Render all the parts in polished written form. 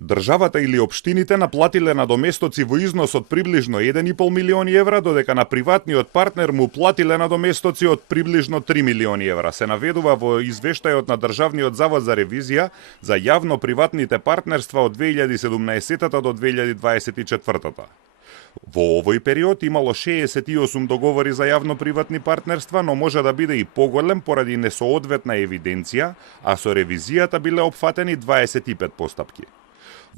Државата или општините наплатиле надоместоци во износ од приближно 1,5 милиони евра, додека на приватниот партнер му платиле надоместоци од приближно 3 милиони евра. Се наведува во извештајот на Државниот завод за ревизија за јавно-приватните партнерства од 2017 до 2024. Во овој период имало 68 договори за јавно-приватни партнерства, но може да биде и поголем поради несоодветна евиденција, а со ревизијата биле опфатени 25 постапки.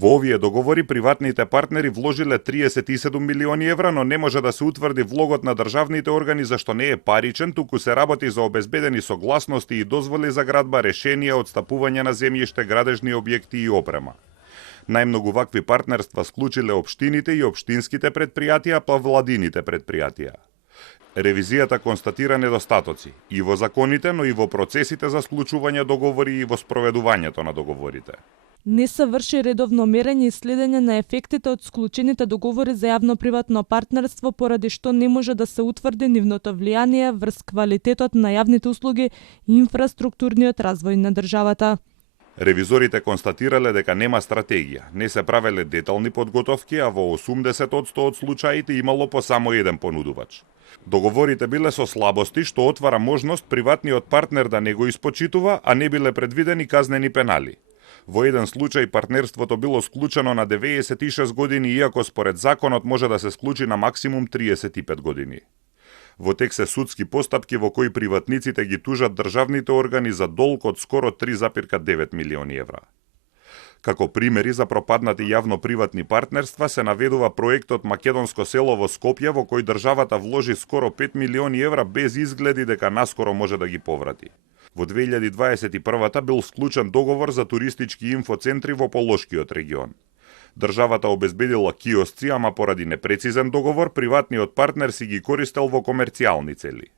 Во овие договори приватните партнери вложиле 37 милиони евра, но не може да се утврди влогот на државните органи зашто не е паричен, туку се работи за обезбедени согласности и дозволи за градба, решенија, отстапување на земјиште, градежни објекти и опрема. Најмногу вакви партнерства склучиле општините и општинските предпријатија, па владините предпријатија. Ревизијата констатира недостатоци и во законите, но и во процесите за склучување договори и во спроведувањето на договорите. Не се врши редовно мерење и следење на ефектите од склучените договори за јавно-приватно партнерство, поради што не може да се утврди нивното влијание врз квалитетот на јавните услуги и инфраструктурниот развој на државата. Ревизорите констатирале дека нема стратегија, не се правеле детални подготовки, а во 80% од случаите имало по само еден понудувач. Договорите биле со слабости што отвара можност приватниот партнер да не го испочитува, а не биле предвидени казнени пенали. Во еден случај партнерството било склучено на 96 години, иако според законот може да се склучи на максимум 35 години. Во тек се судски постапки во кои приватниците ги тужат државните органи за долг од скоро 3,9 милиони евра. Како примери за пропаднати јавно-приватни партнерства се наведува проектот Македонско село во Скопје, во кој државата вложи скоро 5 милиони евра без изгледи дека наскоро може да ги поврати. Во 2021 бил склучен договор за туристички инфоцентри во Полошкиот регион. Државата обезбедила киосци, ама поради непрецизен договор, приватниот партнер си ги користел во комерцијални цели.